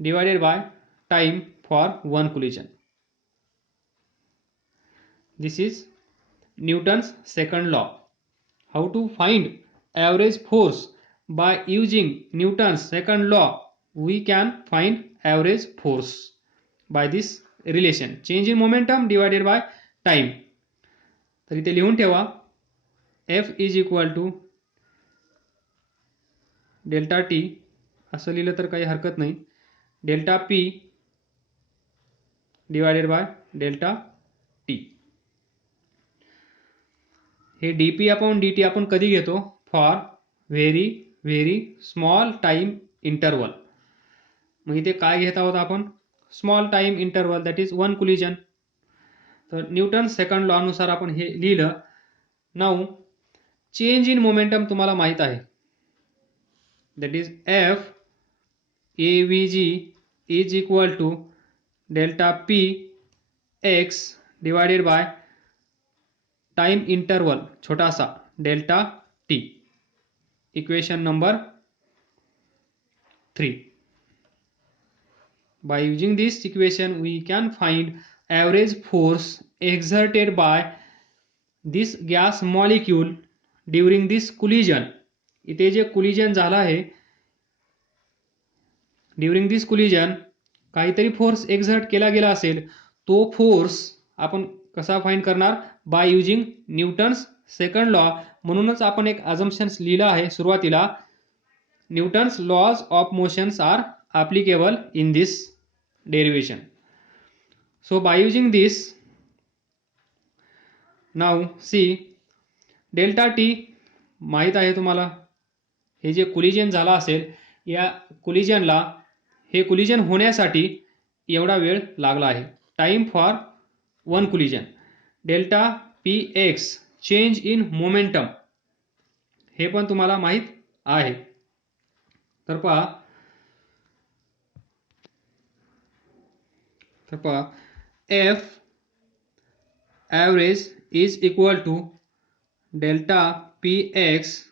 divided by time for one collision. This is Newton's second law. How to find average force? By using Newton's second law, we can find average force by this relation, change in momentum divided by time. तर इथे लिहून ठेवा, F is equal to delta T, असं लिहिलं तर काही हरकत नाही, delta P divided by delta T. हे डीपी अपॉन डी टी आपण कधी घेतो? For very very small time interval. मग इथे काय घेत आहोत आपण? Small time interval, that is one collision. तर न्यूटन सेकंड लॉ नुसार आपण हे लिहिलं. नाऊ चेंज इन मोमेंटम तुम्हाला माहित आहे, that is F A V G is equal to delta P X divided by time interval छोटा सा delta T. Equation number 3. By using this equation we can find average force exerted by this gas molecule during this collision. इथे जे collision झाला आहे, during this collision काहीतरी force exert केला गेला असेल, तो फोर्स आपण कसा फाइंड करणार? By using Newton's second law. म्हणूनच आपण एक अजम्पशन्स लिहिला आहे सुरुवातीला, Newton's laws of motions are applicable in this derivation. So by using this, now see delta T माहीत आहे तुम्हाला. हे जे कोलिजन झाला असेल, या कोलिजनला, हे कोलिजन होण्यासाठी एवढा वेळ लागला आहे, time for one collision. Delta P X change in momentum, हे पण तुम्हाला माहीत आहे. तर पहा F average is equal to delta P X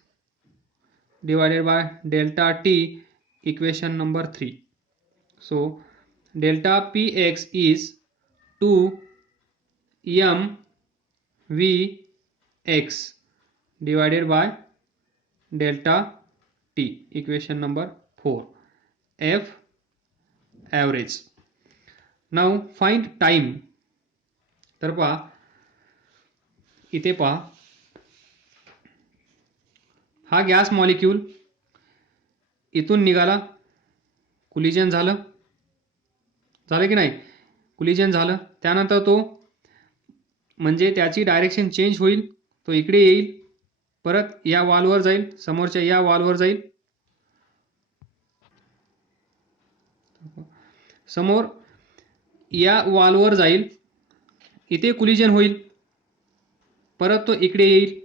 divided by delta t, equation number 3. So delta px is 2 m v x divided by delta t, equation number 4. F average. Now find time. तर पहा इथे पहा, हा gas molecule इथून निघाला, collision झालं की नाही? कोलिजन झालं, त्यानंतर तो म्हणजे त्याची डायरेक्शन चेंज होईल, तो इकडे येईल, परत या वॉलवर जाईल, समोरच्या या वॉलवर जाईल, समोर या वॉलवर जाईल, इथे कोलिजन होईल, परत तो इकडे येईल.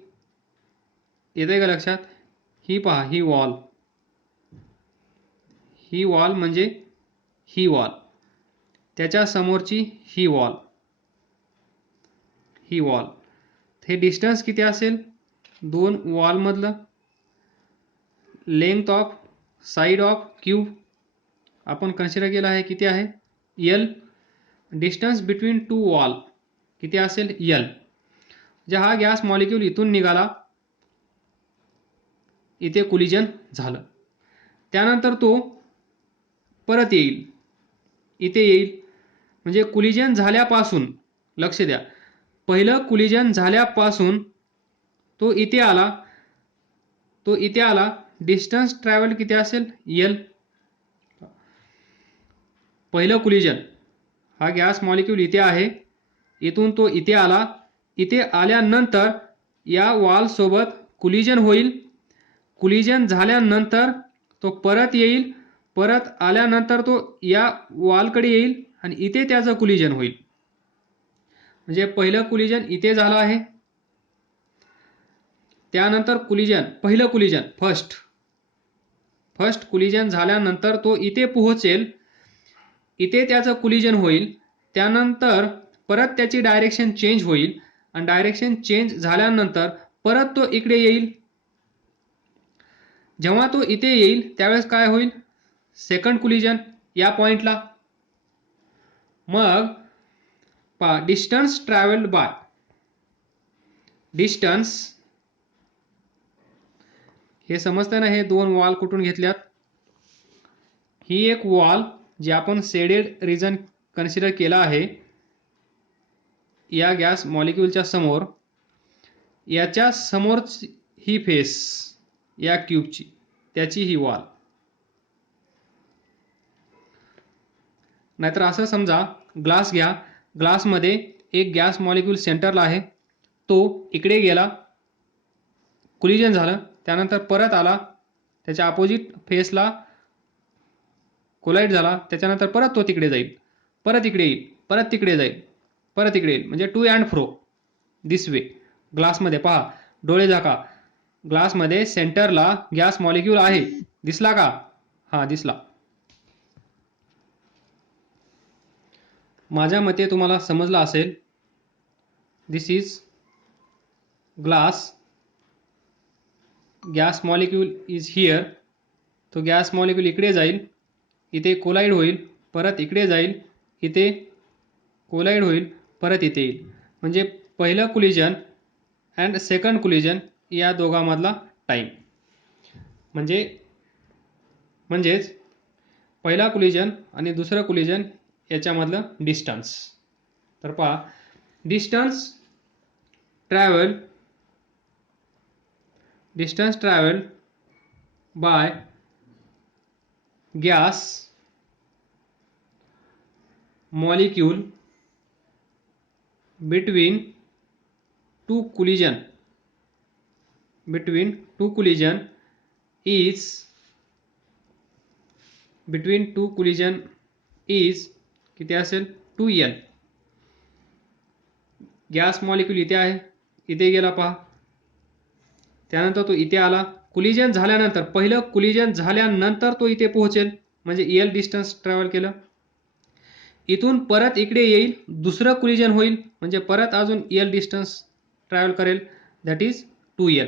येते का लक्षात? ही पहा, ही वॉल, ही वॉल म्हणजे ही वॉल, त्याच्या समोरची ही वॉल, ही वॉल. हे डिस्टन्स किती असेल? दोन वॉल मधलं length of side of cube आपण कन्सिडर केला आहे, किती आहे? L. Distance between two wall किती असेल? एल. जे हा गॅस मॉलिक्यूल इथून निघाला, इथे कोलिजन झालं, त्यानंतर तो परत येईल, इथे येईल. म्हणजे कोलिजन झाल्यापासून, लक्ष द्या, पहिलं कोलिजन झाल्यापासून तो इथे आला, डिस्टन्स ट्रॅव्हल किती असेल? एल. पहिलं कोलिजन, हा गॅस मॉलिक्यूल इथे आहे, इथून तो इथे आला, इथे आल्यानंतर या वॉल सोबत कोलिजन होईल, कोलिजन झाल्यानंतर तो परत येईल, परत आल्यानंतर तो या वॉलकडे येईल आणि इथे त्याचं कोलिजन होईल. म्हणजे पहिलं कोलिजन इथे झालं आहे, त्यानंतर कोलिजन, पहिलं कोलिजन फर्स्ट कोलिजन झाल्यानंतर तो इथे पोहोचेल, इथे त्याचं कोलिजन होईल, त्यानंतर परत त्याची डायरेक्शन चेंज होईल आणि डायरेक्शन चेंज झाल्यानंतर परत तो इकडे येईल. जेव्हा तो इथे येईल त्यावेळेस काय होईल? सेकंड कोलिजन या पॉइंटला. मग पहा डिस्टन्स ट्रॅव्हल्ड बाय, डिस्टन्स हे समजतं ना, हे दोन वॉल कुठून घेतल्यात. ही एक वॉल जी आपण शेडेड रिजन कन्सिडर केला आहे या गॅस मॉलिक्यूलच्या समोर, याच्या समोरची ही फेस या क्यूबची, त्याची ही वॉल. नाहीतर असं समजा ग्लास घ्या, ग्लासमध्ये एक गॅस मॉलिक्यूल सेंटरला आहे, तो इकडे गेला, कोलिजन झालं, त्यानंतर परत आला, त्याच्या अपोजिट फेसला कोलाइड झाला, त्याच्यानंतर परत तो तिकडे जाईल, परत इकडे येईल, परत तिकडे जाईल, परत इकडे येईल, म्हणजे two and fro this way. ग्लासमध्ये पहा, डोळे झाका, ग्लासमध्ये सेंटरला गॅस मॉलिक्यूल आहे, दिसला का? हा दिसला. माझ्या मते तुम्हाला समजलं असेल. This is glass, gas molecule is here. तो गॅस मॉलिक्यूल इकडे जाईल, इथे कोलाइड होईल, परत इकडे जाईल, इथे कोलाइड होईल, परत इथे येईल. म्हणजे पहिलं कोलिजन अँड सेकंड कोलिजन या दोघांमधला टाईम. म्हणजेच पहिला कोलिजन आणि दुसरं कोलिजन याच्यामधलं डिस्टन्स. तर पहा, distance travel by gas molecule between two collision is किती असेल 2L. गॅस मॉलिक्यूल इथे आहे, इथे गेला पहा, त्यानंतर तो इथे आला, कोलिजन झाल्यानंतर, पहिलं कोलिजन झाल्यानंतर तो इथे पोहोचेल, म्हणजे L डिस्टन्स ट्रॅव्हल केलं. इथून परत इकडे येईल, दुसरं कोलिजन होईल, म्हणजे परत अजून L डिस्टन्स ट्रॅव्हल करेल, that is 2L.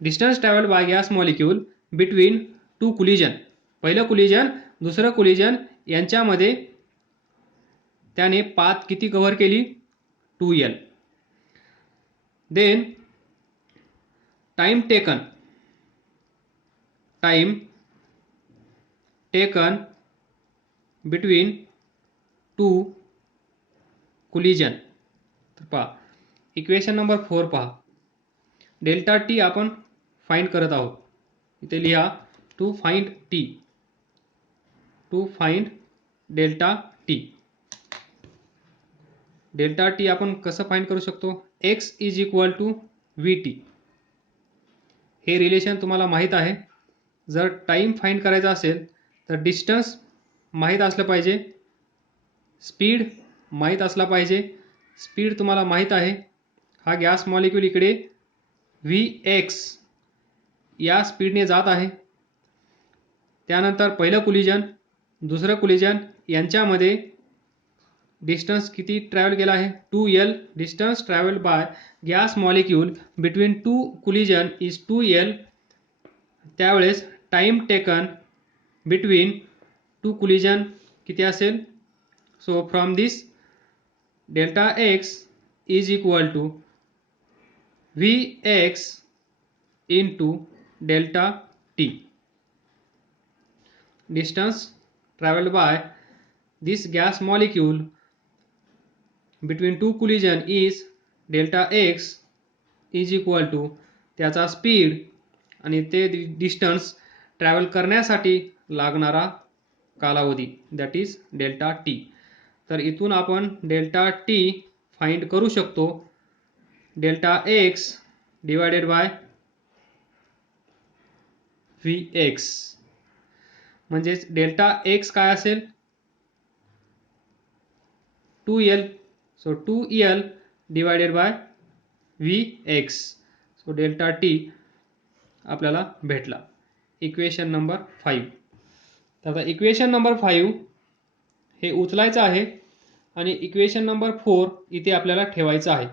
Distance travel by gas molecule between two collision, पहिलं कोलिजन दुसरं कोलिजन यांच्यामध्ये त्याने पाथ किती कव्हर केली? 2L. Then time taken between two collision. तर पहा, इक्वेशन नंबर 4 पहा, डेल्टा टी आपण फाइंड करत आहोत. इथे लिहा to find delta T. Delta T आपण कसं फाइंड करू शकतो? x is equal to VT. हे रिलेशन तुम्हाला माहीत आहे. जर टाइम फाइंड करायचा असेल तर डिस्टन्स माहीत असलं पाहिजे, स्पीड माहीत असला पाहिजे. स्पीड तुम्हाला माहीत आहे, हा गॅस मॉलिक्यूल इकडे Vx या स्पीडने जात आहे. त्यानंतर पहिलं कोलिजन दुसरं कोलिजन यांच्यामध्ये डिस्टन्स किती ट्रॅव्हल केला आहे? 2L. Distance travelled by gas molecule between two collision is 2L. त्यावेळेस time taken between two collision किती असेल? So from this delta x is equal to Vx into delta t. Distance traveled by this gas molecule between two collision is delta x is equal to त्याचा speed आणि ते distance travel करण्यासाठी लागणारा कालावधी, that is delta T. तर इथून आपण delta T find करू शकतो. Delta x divided bye Vx. म्हणजेच डेल्टा एक्स काय असेल? 2L. So 2L divided by Vx. So delta T आपल्याला भेटला. Equation number 5. तर आता इक्वेशन नंबर 5 हे उचलायचं आहे आणि इक्वेशन नंबर 4 इथे आपल्याला ठेवायचं आहे.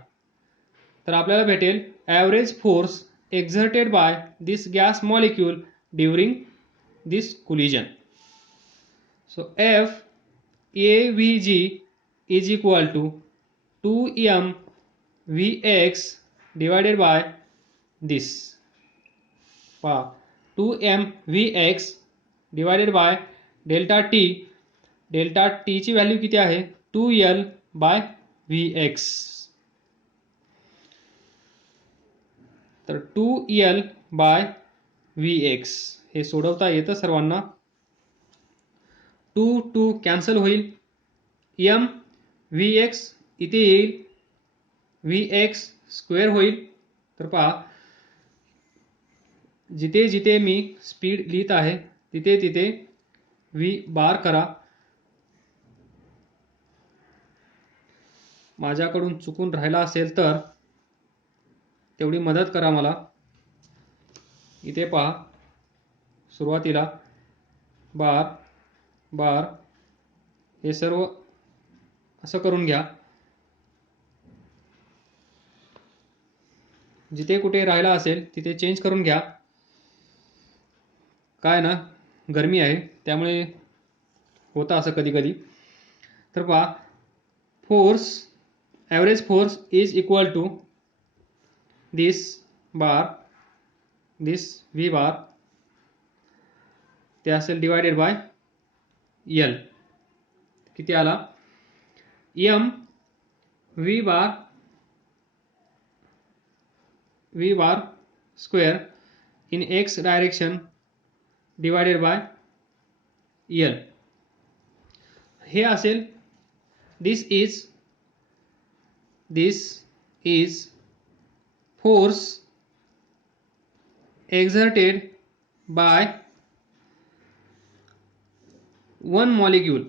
तर आपल्याला भेटेल average force exerted by this gas molecule during this collision. So F AVG is equal to 2m Vx divided by this. 2m Vx divided by delta T ची व्हॅल्यू किती आहे 2l बाय Vx. तर 2l bye Vx हे सोडवता येतं सर्वांना. 2 cancel होईल. m Vx इथे येईल. Vx स्क्वेअर होईल. तर पहा जिथे जिथे मी स्पीड लिहित आहे तिथे तिथे V बार करा. माझ्याकडून चुकून राहिला असेल तर तेवढी मदत करा मला. इथे पहा सुरुवातीला बार बार हे सर्व असं करून घ्या. जिथे कुठे राहिला असेल तिथे चेंज करून घ्या. काय ना गरमी आहे त्यामुळे होतं असं कधी कधी. तर पहा force average force is equal to this bar this V bar ते असेल डिवायडेड बाय L. किती आला m V bar square in x direction divided by L. हे असेल this is force exerted by one molecule.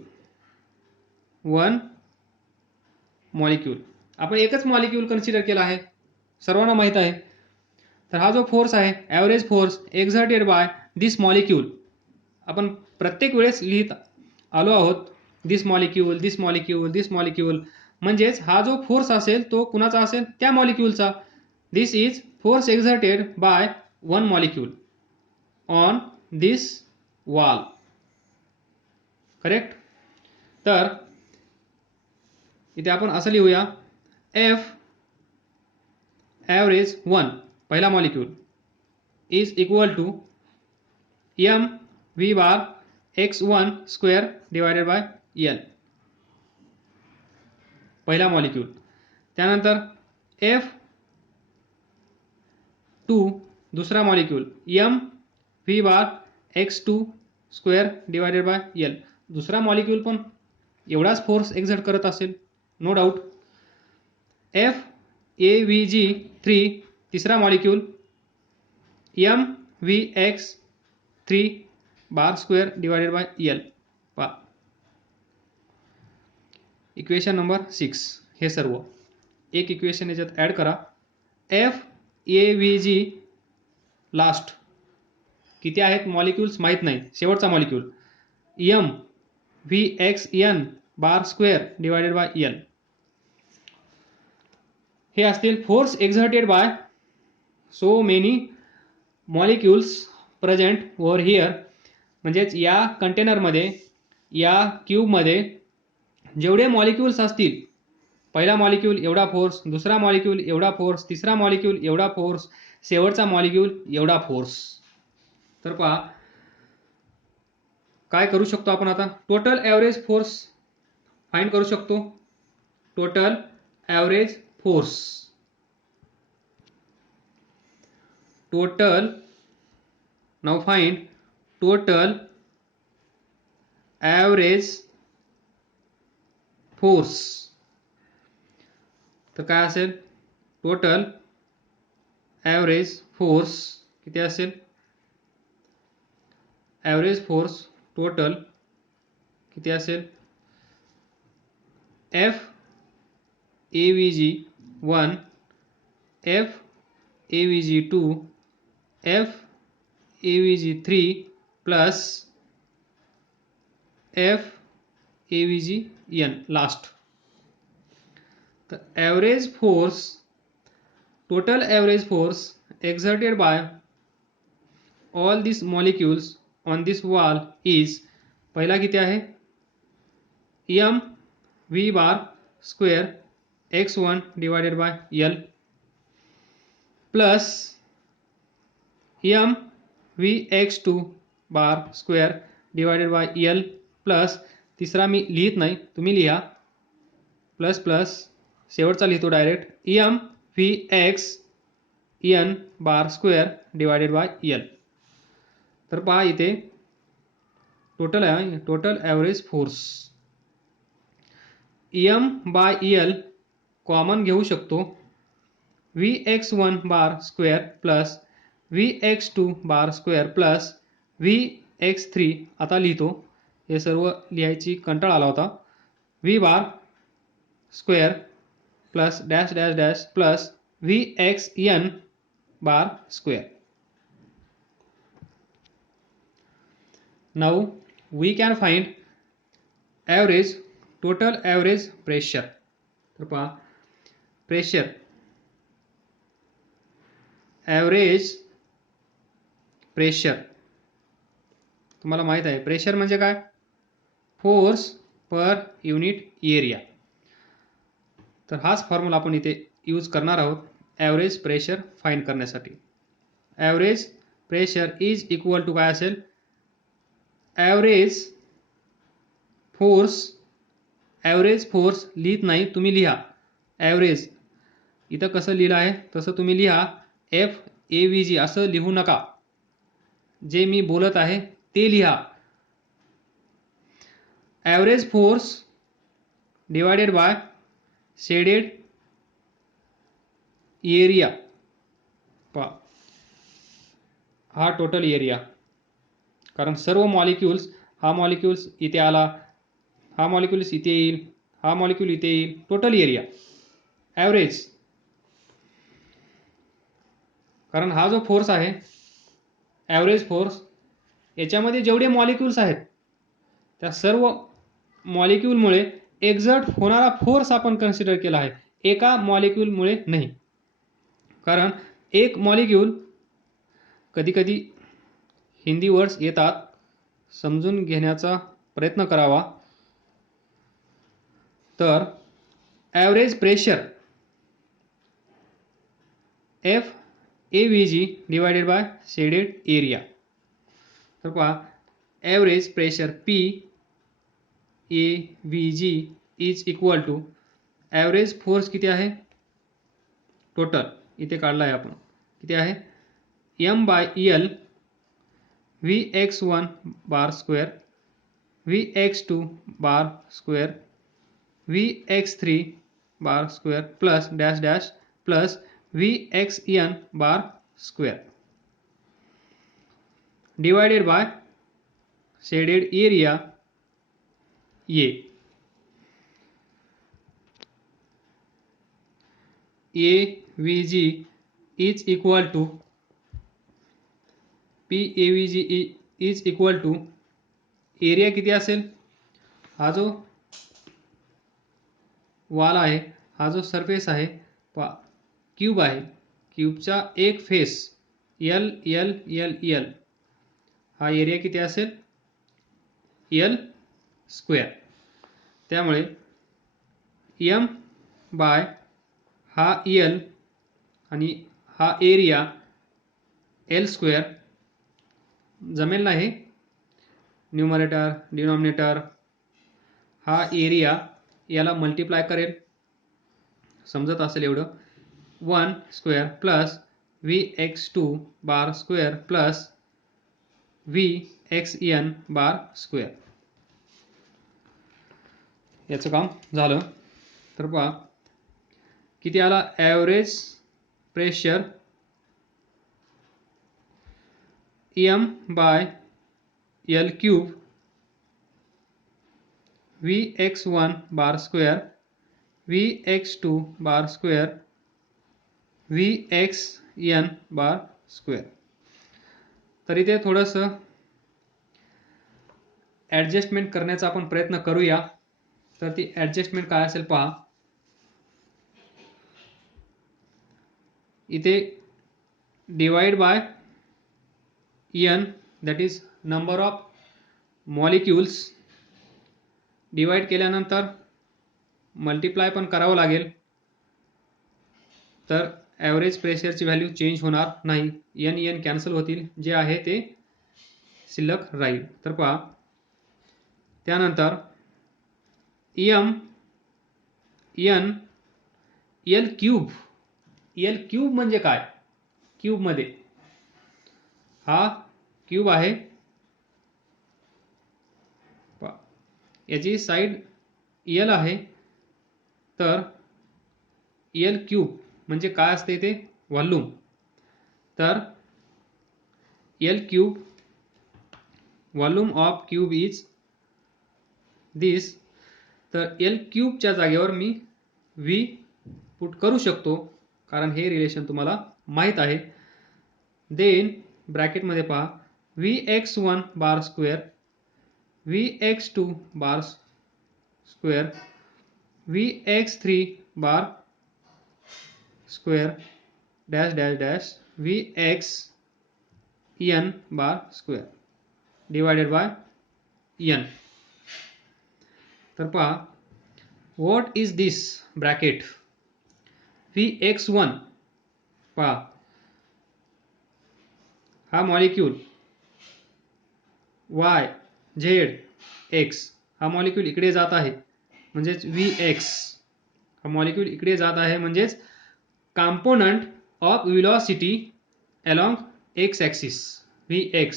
आपण एकच molecule consider केला आहे सर्वांना माहित आहे. तर हा जो फोर्स आहे average force exerted by this molecule आपण प्रत्येक वेळेस लिहित आलो आहोत. दिस मॉलिक्यूल म्हणजेच हा जो फोर्स असेल तो कुणाचा असेल त्या मॉलिक्यूलचा. This is force exerted by one molecule on this wall. Correct. तर इथे आपण असं लिहूया F ॲव्हरेज 1 पहिला molecule is equal to m V bar x1 square divided by L पहिला मॉलिक्यूल. त्यानंतर F2 दुसरा molecule m V bar x2 square divided by L. दुसरा मॉलिक्यूल पण एवढाच फोर्स एक्झर्ट करत असेल नो डाऊट. FAVG3 तिसरा molecule m Vx3 bar square divided by L. Equation number 6 हे सर्व एक इक्वेशन याच्यात ॲड करा. FAVG लास्ट किती आहेत मॉलिक्यूल्स माहीत नाही. शेवटचा molecule m Vxn bar square divided by L. हे असतील force exerted by so many molecules present over here. म्हणजेच या कंटेनरमध्ये या क्यूबमध्ये जेवढे मॉलिक्यूल्स असतील पहिला मॉलिक्यूल एवढा फोर्स, दुसरा मॉलिक्यूल एवढा फोर्स, तिसरा मॉलिक्यूल एवढा फोर्स, शेवटचा मॉलिक्यूल एवढा फोर्स. तर पहा काय करू शकतो आपण आता टोटल ॲव्हरेज फोर्स फाइंड करू शकतो. Total average force now find total average force. तर काय असेल टोटल ॲव्हरेज फोर्स किती असेल ॲव्हरेज फोर्स टोटल किती असेल FAVG1 FAVG2 FAVG3 plus FAVGN last. तर average force total average force exerted by all these molecules on this wall is पहिला किती आहे, M V bar square x1 divided by L plus M V x2 bar square divided by L plus तिसरा मी लिहित नाही, तुम्ही लिहा, plus plus शेवटचा लिहितो direct M V x N bar square divided by L. तर पहा इथे टोटल आहे, total average force M by L common घेऊ शकतो, V x one bar square plus V x two bar square plus V x three, आता लिहितो, हे सर्व लिहायची कंटाळा आला होता, V bar square plus dash dash dash plus V x N bar square. Now we can find average, total average pressure. तर पहा प्रेशर, ॲव्हरेज प्रेशर, तुम्हाला माहीत आहे प्रेशर म्हणजे काय, फोर्स पर युनिट एरिया. तर हाच फॉर्म्युला आपण इथे यूज करणार आहोत ॲव्हरेज प्रेशर फाइंड करण्यासाठी. Average pressure is equal to काय असेल, ॲव्हरेज फोर्स लिहित नाही, तुम्ही लिहा ॲव्हरेज, इथं कसं लिहिलं आहे तसं तुम्ही लिहा, FAVG असं लिहू नका, जे मी बोलत आहे ते लिहा. Average force divided by shaded area, पहा हा टोटल एरिया, कारण सर्व मॉलिक्युल्स, हा मॉलिक्युल्स इथे आला, हा मॉलिक्युल्स इथे येईल, हा मॉलिक्युल इथे येईल, टोटल एरिया ॲव्हरेज. कारण हा जो फोर्स आहे ॲव्हरेज फोर्स, याच्यामध्ये जेवढे मॉलिक्युल्स आहेत त्या सर्व मॉलिक्युलमुळे एक्झर्ट होणारा फोर्स आपण कन्सिडर केला आहे, एका मॉलिक्युलमुळे नाही. कारण एक मॉलिक्यूल, कधी कधी हिंदी वर्ड्स येतात, समजून घेण्याचा प्रयत्न करावा. तर average pressure FAVG divided by shaded area. तर पहा average pressure PAVG is equal to average force किती आहे, टोटल इथे काढला आहे आपण, किती आहे, M by L v x one bar square v x two bar square v x three bar square plus dash dash plus V x N bar square divided by shaded area AVG is equal to PAVG is equal to area किती असेल, हा जो वाल आहे, हा जो surface आहे, cube आहे, क्यूबचा एक face L L L L, हा एरिया किती असेल, एल स्क्वेअर. त्यामुळे एम बाय हा एल आणि हा एरिया एल स्क्वेअर, जमेल ना हे, न्यूमरेटर डिनॉमिनेटर, हा एरिया याला मल्टिप्लाय करेल, समजत असेल एवढं, 1 square plus V x two bar square plus V x N bar square. याचं काम झालं. तर पहा किती आला average pressure, M by L cube v x one bar square v x two bar square v x N bar square. तर इथे थोडंसं ॲडजस्टमेंट करण्याचा आपण प्रयत्न करूया. तर ती ॲडजस्टमेंट काय असेल पहा, इथे divide by n, that is number of molecules divide केल्यानंतर मल्टिप्लाय पण करावं लागेल, तर ॲव्हरेज प्रेशरची व्हॅल्यू चेंज होणार नाही. एन कॅन्सल होतील, जे आहे ते शिल्लक राहील. तर पहा, त्यानंतर एल क्यूब म्हणजे काय? क्यूबमध्ये हा क्यूब आहे, याची साईड एल आहे, तर एल क्यूब म्हणजे काय असते ते? व्हॉल्यूम. तर L cube volume of cube is this. तर एल क्यूबच्या जागेवर मी व्ही पुट करू शकतो, कारण हे रिलेशन तुम्हाला माहीत आहे. देन ब्रॅकेटमध्ये पहा, Vx1 बार स्क्वेअर, Vx2 बार square, Vx3 bar square dash dash dash Vxn bar square divided bye n. तर पहा, what is this bracket? Vx1 पहा, हा मॉलिक्यूल y z x हा मॉलिक्यूल इकडे जात आहे, म्हणजेच Vx हा मॉलिक्यूल इकडे जात आहे, म्हणजेच component of velocity along x axis Vx.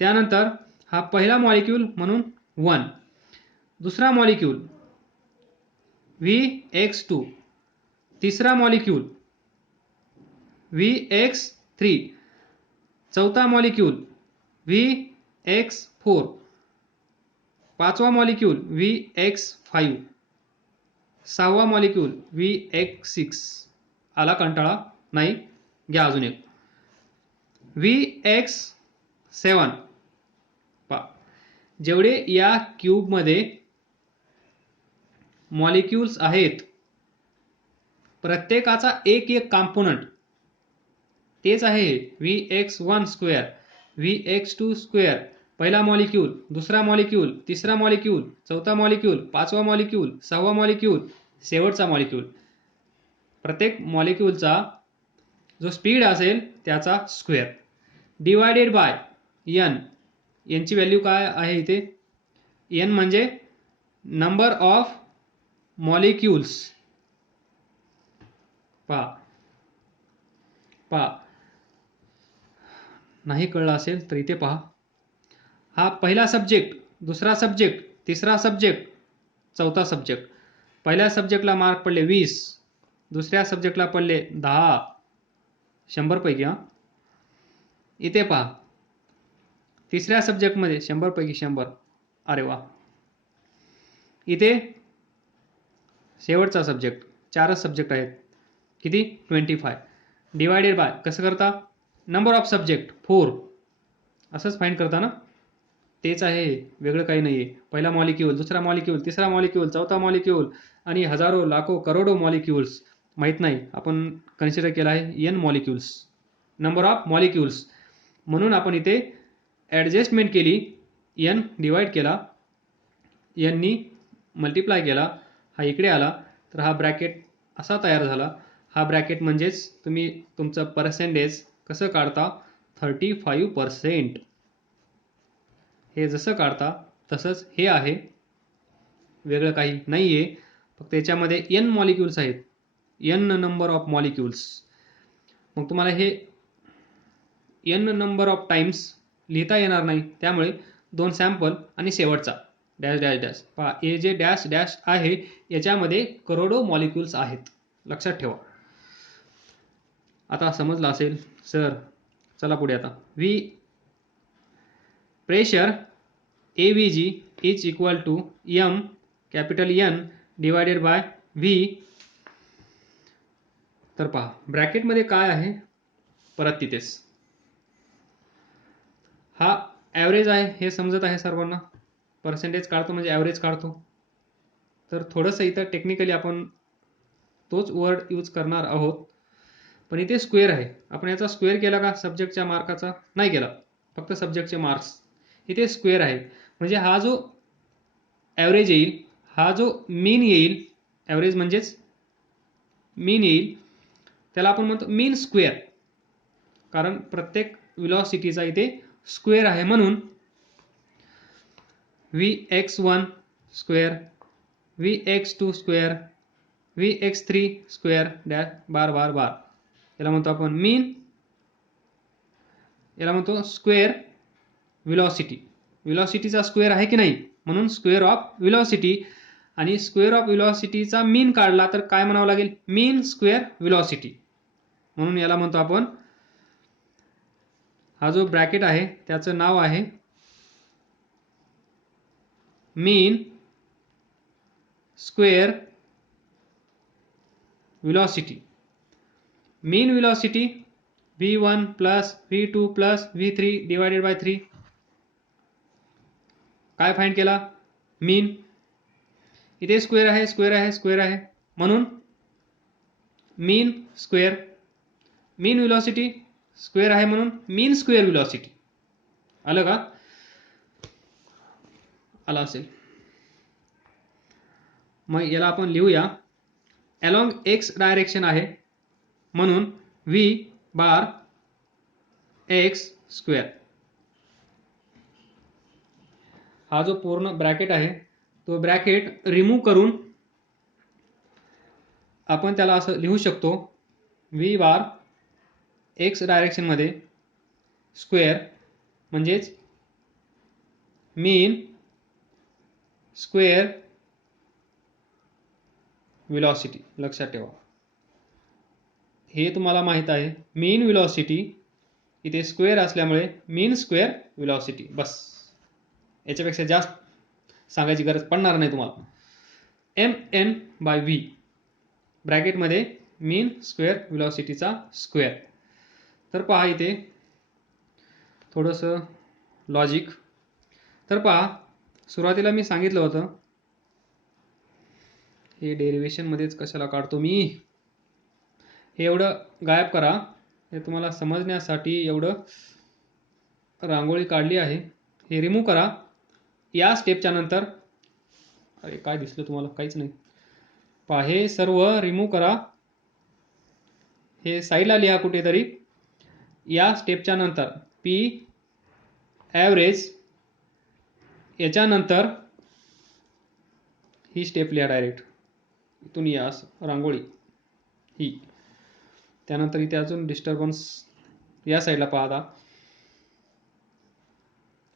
त्यानंतर हा पहिला मॉलिक्यूल म्हणून 1, दुसरा मॉलिक्यूल Vx2, तिसरा मॉलिक्यूल Vx3, चौथा मॉलिक्यूल Vx4, पाचवा मॉलिक्यूल Vx5, सहावा मॉलिक्यूल Vx6. आला कंटाळा? नाही, घ्या अजून एक Vx7. पहा, जेवढे या क्यूबमध्ये मॉलिक्यूल्स आहेत, प्रत्येकाचा एक एक कॉम्पोनंट तेच आहे Vx1 स्क्वेअर, Vx2 स्क्वेअर, पहिला मॉलिक्यूल, दुसरा मॉलिक्यूल, तिसरा मॉलिक्यूल, चौथा मॉलिक्यूल, पाचवा मॉलिक्यूल, सहावा मॉलिक्यूल, शेवटचा मॉलिक्यूल. प्रत्येक मॉलिक्यूलचा जो स्पीड असेल त्याचा स्क्वेअर डिवायडेड बाय n. यांची व्हॅल्यू काय आहे इथे? n म्हणजे नंबर ऑफ मॉलिक्यूल्स. पहा, नाही कळलं असेल तर इथे पहा, हा पहिला सब्जेक्ट, दुसरा सब्जेक्ट, तिसरा सब्जेक्ट, चौथा सब्जेक्ट. पहिल्या सब्जेक्टला मार्क पडले 20, दुसऱ्या सब्जेक्टला पडले 10, 100 पैकी. इथे पहा, तिसऱ्या सब्जेक्टमध्ये 100 पैकी 100. अरे वा. इथे शेवटचा सब्जेक्ट, 4च सब्जेक्ट आहेत, किती? 25. डिवायडेड बाय कसं करता? नंबर ऑफ सब्जेक्ट 4 असंच फाइंड करता ना? तेच आहे, वेगळं काही नाही आहे. पहिला मॉलिक्यूल, दुसरा मॉलिक्यूल, तिसरा मॉलिक्यूल, चौथा मॉलिक्यूल आणि हजारो लाखो करोडो मॉलिक्यूल्स माहीत नाही, आपण कन्सिडर केला आहे n molecules, number of molecules. म्हणून आपण इथे ॲडजस्टमेंट केली, n डिवाइड केला, n नी मल्टिप्लाय केला, हा इकडे आला, तर हा ब्रॅकेट असा तयार झाला. हा ब्रॅकेट म्हणजेच तुम्ही तुमचं पर्सेंटेज कसं काढता? 35%. हे जसं काढता तसंच हे आहे, वेगळं काही नाही आहे. फक्त याच्यामध्ये n मॉलिक्यूल्स आहेत, n नंबर ऑफ मॉलिक्यूल्स. मग तुम्हाला हे n नंबर ऑफ टाइम्स लिहिता येणार नाही, त्यामुळे 2 सॅम्पल आणि शेवटचा डॅश डॅश डॅश. पहा, हे जे डॅश डॅश आहे याच्यामध्ये करोडो मॉलिक्यूल्स आहेत, लक्षात ठेवा. आता समजलं असेल सर. चला पुढे. आता pressure AVG is equal to m capital N divided by V. तर पहा, ब्रॅकेटमध्ये काय आहे? परत तिथेच हा ॲव्हरेज आहे, हे समजत आहे सर्वांना. पर्सेंटेज काढतो म्हणजे ॲव्हरेज काढतो. तर थोडंसं इथं टेक्निकली आपण तोच वर्ड यूज करणार आहोत, पण इथे स्क्वेअर आहे. आपण याचा स्क्वेअर केला का सब्जेक्टच्या मार्काचा? नाही केला, फक्त सब्जेक्टचे मार्क्स. इथे स्क्वेअर आहे, म्हणजे हा जो ॲव्हरेज येईल, हा जो मीन येईल, ॲव्हरेज म्हणजेच मीन येईल, त्याला आपण म्हणतो मीन स्क्वेअर, कारण प्रत्येक व्हेलॉसिटीचा इथे स्क्वेअर आहे, म्हणून Vx1 square, Vx2 square, Vx3 square dash bar bar bar, याला म्हणतो आपण मीन, याला म्हणतो स्क्वेअर व्हेलॉसिटी. व्हेलॉसिटीचा स्क्वेअर आहे की नाही, म्हणून स्क्वेअर ऑफ व्हेलॉसिटी. आणि स्क्वेअर ऑफ व्हेलॉसिटीचा मीन काढला तर काय म्हणावं लागेल, मीन स्क्वेअर व्हेलॉसिटी. म्हणून याला म्हणतो आपण, हा जो ब्रॅकेट आहे त्याचं नाव आहे mean square velocity. Mean velocity v1 plus v2 plus v3 divided by 3. काय फाइंड केला, मीन. इथे स्क्वेअर आहे, स्क्वेअर आहे, स्क्वेअर आहे, म्हणून मीन स्क्वेअर. मीन व्हेलॉसिटी स्क्वेअर आहे, म्हणून मीन स्क्वेअर व्हेलॉसिटी. आलं का, आला असेल. मग याला आपण लिहूया, अलॉंग एक्स डायरेक्शन आहे, म्हणून v बार एक्स स्क्वेअर. हा जो पूर्ण ब्रॅकेट आहे तो ब्रॅकेट रिमूव्ह करून आपण त्याला असं लिहू शकतो, v बार एक्स डायरेक्शनमध्ये स्क्वेअर म्हणजेच मीन स्क्वेअर व्हेलॉसिटी. लक्षात ठेवा, हे तुम्हाला माहित आहे, मीन व्हेलॉसिटी इथे स्क्वेअर असल्यामुळे मीन स्क्वेअर व्हेलॉसिटी. बस, याच्यापेक्षा जास्त सांगायची गरज पडणार नाही तुम्हाला. mn बाय v ब्रॅकेटमध्ये मीन स्क्वेअर व्हेलॉसिटीचा स्क्वेअर. तर पहा इथे थोडंसं लॉजिक. तर पहा, सुरुवातीला मी सांगितलं होतं, हे डेरिव्हेशनमध्येच कशाला काढतो मी, हे एवढं गायब करा, हे तुम्हाला समजण्यासाठी एवढं रांगोळी काढली आहे, हे रिमूव्ह करा. या स्टेपच्या नंतर, अरे काय दिसलं तुम्हाला, काहीच नाही. पहा, हे सर्व रिमूव्ह करा, हे साईडला लिहा कुठेतरी. या स्टेपच्या नंतर पी ॲव्हरेज, याच्यानंतर ही स्टेप लिहा डायरेक्ट, इथून या रांगोळी ही. त्यानंतर इथे अजून डिस्टर्बन्स, या साईडला पाहता,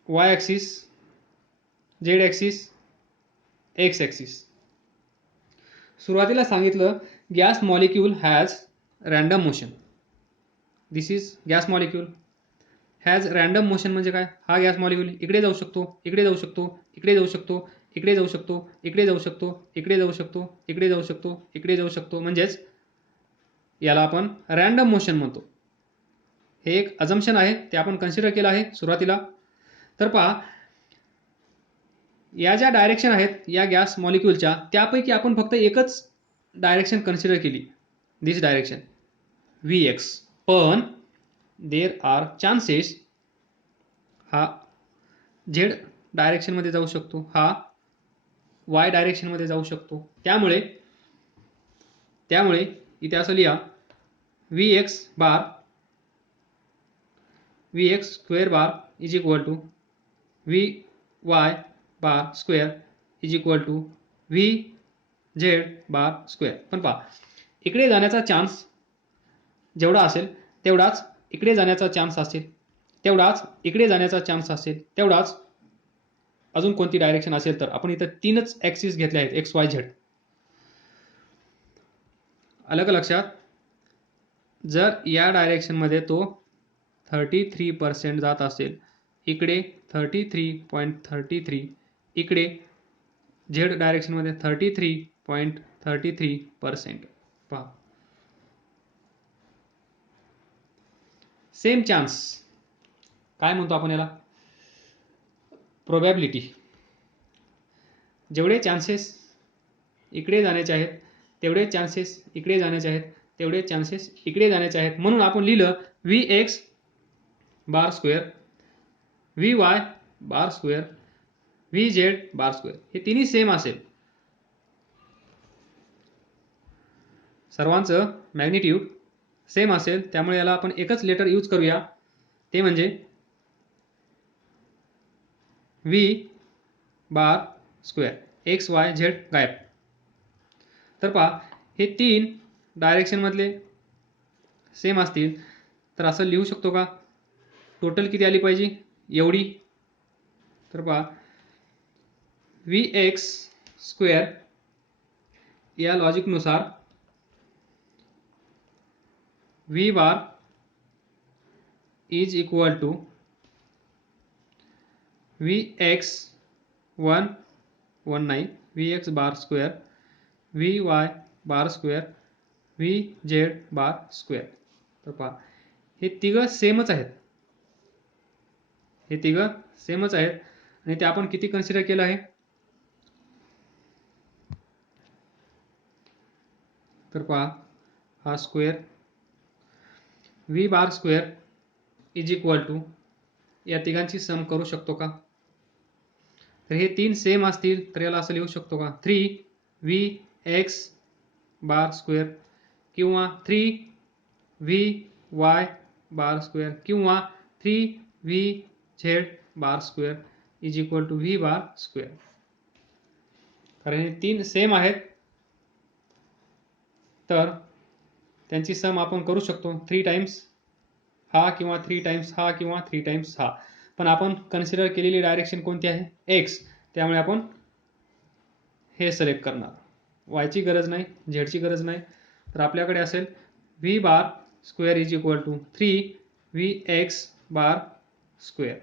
Y axis, Z axis, x axis. सुरुवातीला सांगितलं, gas molecule has random motion. This is gas molecule has random motion. म्हणजे काय, हा गॅस मॉलिक्यूल इकडे जाऊ शकतो, इकडे जाऊ शकतो, इकडे जाऊ शकतो, इकडे जाऊ शकतो, इकडे जाऊ शकतो, इकडे जाऊ शकतो, इकडे जाऊ शकतो, इकडे जाऊ शकतो, म्हणजेच याला आपण रॅन्डम मोशन म्हणतो. हे एक अजम्पशन आहे, ते आपण कन्सिडर केलं आहे सुरुवातीला. तर पहा, या ज्या डायरेक्शन आहेत या गॅस मॉलिक्यूलच्या, त्यापैकी आपण फक्त एकच डायरेक्शन कन्सिडर केली, दिस डायरेक्शन Vx. पण देर आर चान्सेस, हा झेड डायरेक्शनमध्ये जाऊ शकतो, हा वाय डायरेक्शनमध्ये जाऊ शकतो. त्यामुळे इथे असं लिहा, Vx bar, Vx square bar is equal to Vy bar square is equal to Vz bar square. पण पहा, इकडे जाण्याचा चान्स जेवढा असेल तेवढाच इकडे जाण्याचा चान्स असेल, तेवढाच इकडे जाण्याचा चान्स असेल, तेवढाच अजून कोणती डायरेक्शन असेल तर. आपण इथं 3च ॲक्सिस घेतले आहेत, एक्स वाय झेड. आलं का लक्षात. जर या डायरेक्शनमध्ये तो 33% जात असेल, इकडे 33.33, इकडे झेड डायरेक्शनमध्ये 33.33%. पहा, सेम चान्स, काय म्हणतो आपण याला, प्रोबॅबिलिटी. जेवढे चान्सेस इकडे जाण्याचे आहेत तेवढे चान्सेस इकडे जाण्याचे आहेत, तेवढे चान्सेस इकडे जाण्याचे आहेत. म्हणून आपण लिहिलं Vx bar square, Vy bar square V Z bar square हे तिन्ही सेम असेल, सर्वांचं मॅग्निट्यूड सेम असेल, त्यामुळे याला आपण एकच लेटर यूज करूया, ते म्हणजे V bar square. X Y Z गायब. तर पहा हे तीन डायरेक्शनमधले सेम असतील तर असं लिहू शकतो का? टोटल किती आली पाहिजे? एवढी. तर पहा व्ही एक्स स्क्वेअर या लॉजिकनुसार V bar is equal to V X 1 नाही, V x bar square V Y bar square V Z bar square. तर पहा हे तिघं सेमच आहेत, हे तिघं सेमच आहेत आणि ते आपण किती कन्सिडर केलं आहे? तर पहा हा square v bar square is equal to या तिघांची सम करू शकतो का? तर हे तीन सेम असतील तर याला असं लिहू शकतो का? 3 व्ही एक्स बार स्क्वेअर किंवा 3 व्ही वाय बार स्क्वेअर किंवा 3 v Z bar square is equal to v bar square. कारण हे तीन सेम आहेत तर त्यांची सम आपण करू शकतो 3 टाइम्स हा किंवा 3 टाइम्स हा किंवा 3 टाइम्स हा. पण आपण कन्सिडर केलेली डायरेक्शन कोणती आहे? एक्स. त्यामुळे आपण हे सिलेक्ट करणार, वायची गरज नाही, झेडची गरज नाही. तर आपल्याकडे असेल v bar square is equal to 3 v x bar square.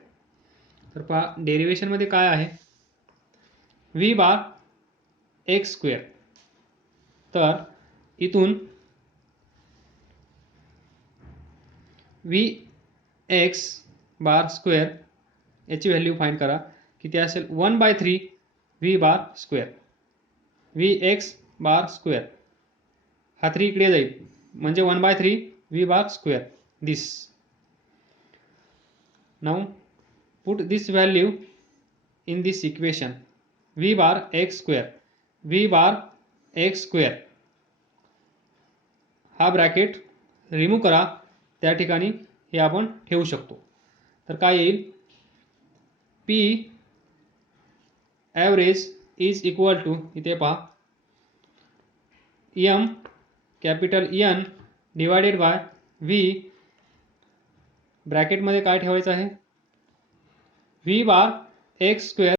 तर पहा डेरिवेशनमध्ये काय आहे? V bar x square. तर इथून व्ही एक्स बार स्क्वेअर याची व्हॅल्यू फाइंड करा. किती असेल? 1/3 v bar square v x bar square. हा 3 इकडे जाईल म्हणजे 1/3 v bar square this. Now put this value in this equation. V bar x square v bar x square हा bracket remove करा, त्या ठिकाणी हे आपण ठेवू शकतो. तर काय येईल? P average is equal to, इथे पहा, M capital N divided by V ब्रॅकेटमध्ये काय ठेवायचं आहे? V bar x square